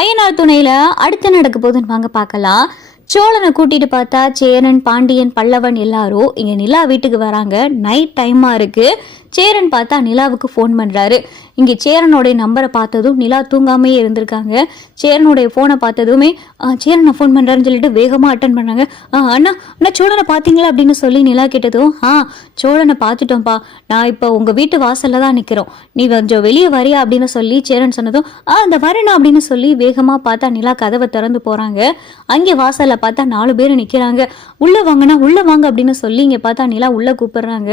ஐயனார் துணையில அடுத்து நடக்க போகுதுன்னு வாங்க பார்க்கலாம். சோழனை கூட்டிட்டு பார்த்தா சேரன், பாண்டியன், பல்லவன் எல்லாரும் இங்க நிலா வீட்டுக்கு வராங்க. நைட் டைமா இருக்கு. சேரன் பார்த்தா நிலாவுக்கு ஃபோன் பண்றாரு. இங்கே சேரனுடைய நம்பரை பார்த்ததும் நிலா தூங்காமே இருந்திருக்காங்க. சேரனுடைய ஃபோனை பார்த்ததுமே சேரனை ஃபோன் பண்ணுறாருன்னு சொல்லிட்டு வேகமாக அட்டன் பண்ணாங்க. அண்ணா அண்ணா சோழனை பார்த்தீங்களா அப்படின்னு சொல்லி நிலா கேட்டதும் சோழனை பார்த்துட்டோம்ப்பா, நான் இப்போ உங்கள் வீட்டு வாசலில் தான் நிற்கிறோம், நீ கொஞ்சம் வெளியே வரியா அப்படின்னு சொல்லி சேரன் சொன்னதும் அந்த வரேண்ணா அப்படின்னு சொல்லி வேகமாக பார்த்தா நிலா கதவை திறந்து போகிறாங்க. அங்கே வாசலில் பார்த்தா 4 பேர் நிற்கிறாங்க. உள்ளே வாங்கண்ணா உள்ளே வாங்க அப்படின்னு சொல்லி இங்கே பார்த்தா நிலா உள்ளே கூப்பிடுறாங்க.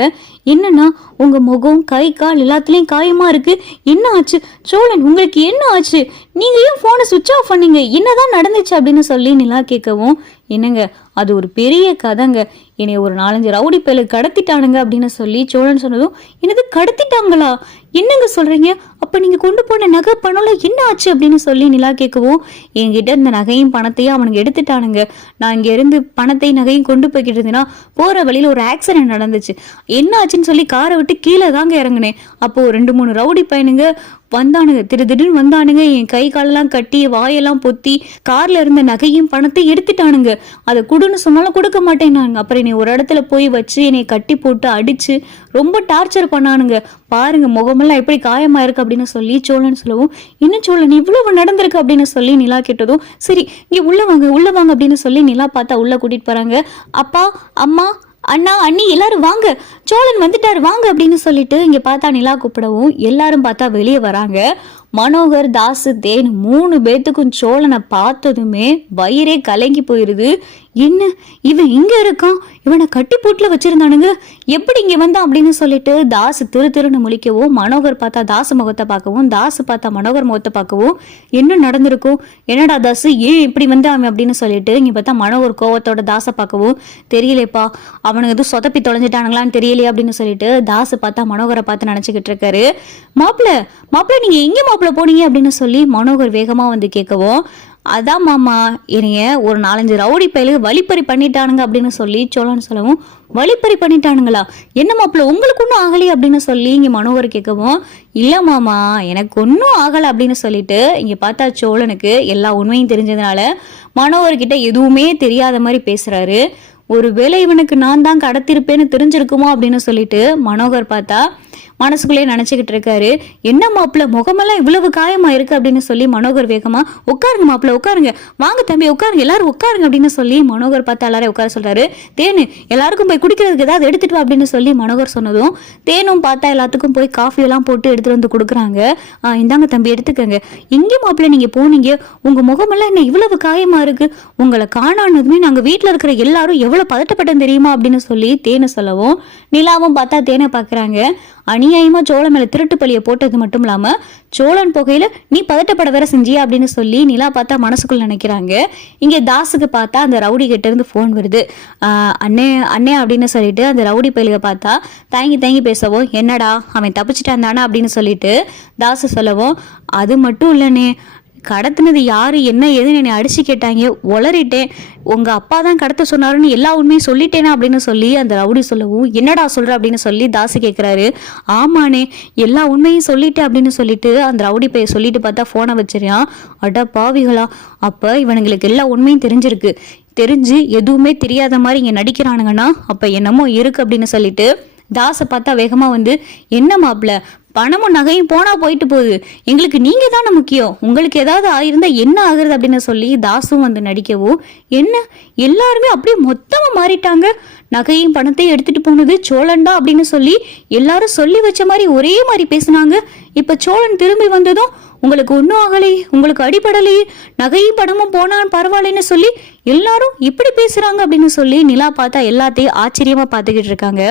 என்னன்னா உங்கள் முகம், கை, கால் எல்லாத்துலேயும் காயமாக இருக்குது, என்ன ஆச்சு சோழன், உங்களுக்கு என்ன ஆச்சு, நீங்க ஏன் போனை சுவிட்ச் ஆஃப் பண்ணீங்க, என்னதான் நடந்துச்சு அப்படின்னு சொல்லி நிலா கேட்கவும், என்னங்க அது ஒரு பெரிய கதைங்க, என்னை ஒரு 4-5 ரவுடி பேரு கடத்திட்டானுங்க அப்படின்னு சொல்லி சோழன் சொன்னதும், என்னது கடத்திட்டாங்களா, என்னங்க சொல்றீங்க, அப்ப நீங்க கொண்டு போன நகை பணம்ல என்ன ஆச்சு அப்படின்னு சொல்லி நிலா கேட்கவும், என்கிட்ட இந்த நகையும் பணத்தையும் அவனுக்கு எடுத்துட்டானுங்க, நான் இங்க இருந்து பணத்தையும் நகையும் கொண்டு போய்கிட்டு இருந்தேன்னா போற வழியில ஒரு ஆக்சிடென்ட் நடந்துச்சு, என்ன ஆச்சுன்னு சொல்லி காரை விட்டு கீழே தாங்க இறங்குனேன், அப்போ 2-3 ரவுடி பையனுங்க வந்தானுங்க, திடீர்னு வந்தானுங்க, என் கை காலெல்லாம் கட்டி வாயெல்லாம் பொத்தி கார்ல இருந்த நகையும் பணத்தை எடுத்துட்டானுங்க, அதை கொடுன்னு சொன்னாலும் கொடுக்க மாட்டேன்னாங்க, அப்புறம் என்னை ஒரு இடத்துல போய் வச்சு என்னை கட்டி போட்டு அடிச்சு ரொம்ப டார்ச்சர் பண்ணானுங்க, பாருங்க முகமெல்லாம் எப்படி காயமா இருக்கு அப்படின்னு சொல்லி சோழன் சொல்லவும், இன்னும் சோழன் இவ்வளவு நடந்திருக்கு அப்படின்னு சொல்லி நிலா கேட்டதும், சரி இங்க உள்ள வாங்க அப்படின்னு சொல்லி நிலா பார்த்தா உள்ள கூட்டிட்டு போறாங்க. அப்பா, அம்மா, அண்ணா, அண்ணி எல்லாரும் வாங்க, சோழன் வந்துட்டாரு வாங்க அப்படின்னு சொல்லிட்டு இங்க பார்த்தா நிலா கூப்பிடவும் எல்லாரும் பார்த்தா வெளியே வராங்க. மனோகர், தாசு, தேன் 3 பேத்துக்கும் சோழனை பார்த்ததுமே வயிறே கலங்கி போயிருது. என்ன இவன் இங்க இருக்கான், இவனை கட்டி போட்டுல வச்சிருந்தானுங்க, எப்படி இங்க வந்தான் அப்படின்னு சொல்லிட்டு தாசு திருன்னு முழிக்கவும், மனோகர் பார்த்தா தாசு முகத்தை பார்க்கவும், தாசு பார்த்தா மனோகர் முகத்தை பார்க்கவும், என்ன நடந்திருக்கும், என்னடா தாசு ஏன் இப்படி வந்தான் அப்படின்னு சொல்லிட்டு இங்க பார்த்தா மனோகர் கோவத்தோட தாசை பார்க்கவும், தெரியலேப்பா அவனுக்கு எதுவும் சொதப்பி தொலைஞ்சிட்டானுங்களான்னு தெரியலையே அப்படின்னு சொல்லிட்டு தாசு பார்த்தா மனோகரை பார்த்து நினைச்சுக்கிட்டு இருக்காரு. மாப்பிள்ள நீங்க எங்க மாப்பிள்ள போனீங்க அப்படின்னு சொல்லி மனோகர் வேகமா வந்து கேட்கவும், அதான் மாமா என்னைய ஒரு 4-5 ரவுடி பயலுக்கு வழிப்பறி பண்ணிட்டானுங்க அப்படின்னு சொல்லி சோழன் சொல்லவும், வழிப்பறி பண்ணிட்டானுங்களா, என்ன மாப்பிள்ள உங்களுக்கு ஒன்றும் ஆகலையே அப்படின்னு சொல்லி இங்க மனோகர் கேட்கவும், இல்ல மாமா எனக்கு ஒன்றும் ஆகலை அப்படின்னு சொல்லிட்டு இங்க பார்த்தா சோழனுக்கு எல்லா உண்மையும் தெரிஞ்சதுனால மனோகர்கிட்ட எதுவுமே தெரியாத மாதிரி பேசுறாரு. ஒருவேளை இவனுக்கு நான் தான் கடத்திருப்பேன்னு தெரிஞ்சிருக்குமோ அப்படின்னு சொல்லிட்டு மனோகர் பார்த்தா மனசுக்குள்ளே நினைச்சுக்கிட்டு இருக்காரு. என்ன மாப்பிள்ள முகமெல்லாம் இவ்வளவு காயமா இருக்கு அப்படின்னு சொல்லி மனோகர் வேகமா, உட்காருங்க மாப்பிள்ள உட்காருங்க, வாங்க தம்பி உட்காருங்க, எல்லாரும் உட்காருங்க அப்படின்னு சொல்லி மனோகர் பார்த்தா எல்லாரும் உட்கார சொல்றாரு. தேனு எல்லாருக்கும் போய் குடிக்கிறதுக்கு ஏதாவது எடுத்துட்டு வா அப்படின்னு சொல்லி மனோகர் சொன்னதும் தேனும் பார்த்தா எல்லாத்துக்கும் போய் காஃபி எல்லாம் போட்டு எடுத்துட்டு வந்து கொடுக்குறாங்க. இந்தாங்க தம்பி எடுத்துக்கங்க. எங்கே மாப்பிள்ள நீங்க போனீங்க, உங்க முகமெல்லாம் என்ன இவ்வளவு காயமா இருக்கு, உங்களை காணானதுமே நாங்க வீட்டுல இருக்கிற எல்லாரும் எவ்வளவு பதட்டப்பட்டோம் தெரியுமா அப்படின்னு சொல்லி தேனை சொல்லவும், நிலாவும் பார்த்தா தேனை பாக்குறாங்க. அநியாயமா சோழன் மேல திருட்டு பழிய போட்டது மட்டும் இல்லாம சோழன் புகையில நீ பதட்டப்பட வேற செஞ்சியா அப்படின்னு சொல்லி நிலா பார்த்தா மனசுக்குள்ள நினைக்கிறாங்க. இங்க தாசுக்கு பார்த்தா அந்த ரவுடி கிட்ட இருந்து போன் வருது. அண்ணே அண்ணே அப்படின்னு சொல்லிட்டு அந்த ரவுடி பயிலுக பார்த்தா தயங்கி பேசவும், என்னடா அவன் தப்பிச்சிட்டான் தானே அப்படின்னு சொல்லிட்டு தாசு சொல்லவும், அது மட்டும் இல்லனே கடத்தினது யாரு என்ன ஏதுன்னு என்னை அடிச்சு கேட்டாங்க, உளறிட்டேன், உங்க அப்பா தான் கடத்த சொன்னாருன்னு எல்லா உண்மையும் சொல்லிட்டேனா அப்படின்னு சொல்லி அந்த ரவுடி சொல்லவும், என்னடா சொல்ற அப்படின்னு சொல்லி தாசு கேட்கிறாரு. ஆமாண்ணே எல்லா உண்மையும் சொல்லிட்டேன் அப்படின்னு சொல்லிட்டு அந்த ரவுடி பைய சொல்லிட்டு பார்த்தா போனை வச்சிருக்கான். அட பாவிகளா, அப்ப இவனுங்களுக்கு எல்லா உண்மையும் தெரிஞ்சு எதுவுமே தெரியாத மாதிரி இங்க நடிக்கிறானுங்கன்னா அப்ப என்னமோ இருக்கு அப்படின்னு சொல்லிட்டு தாசை பார்த்தா வேகமா வந்து, என்ன மாப்பிள்ள பணமும் நகையும் போனா போயிட்டு போகுது, எங்களுக்கு நீங்க தானே முக்கியம், உங்களுக்கு ஏதாவது ஆயிருந்தா என்ன ஆகுறது அப்படின்னு சொல்லி தாசும் வந்து நடிக்கவும், என்ன எல்லாருமே அப்படியே மொத்தமா மாறிட்டாங்க, நகையும் பணத்தையும் எடுத்துட்டு போனது சோழன்டா அப்படின்னு சொல்லி எல்லாரும் சொல்லி வச்ச மாதிரி ஒரே மாதிரி பேசினாங்க, இப்ப சோழன் திரும்பி வந்ததும் உங்களுக்கு ஒன்றும் ஆகலை, உங்களுக்கு அடிபடலையே, நகையும் பணமும் போனான்னு பரவாயில்லன்னு சொல்லி எல்லாரும் இப்படி பேசுறாங்க அப்படின்னு சொல்லி நிலா பார்த்தா எல்லாத்தையும் ஆச்சரியமா பார்த்துக்கிட்டு இருக்காங்க.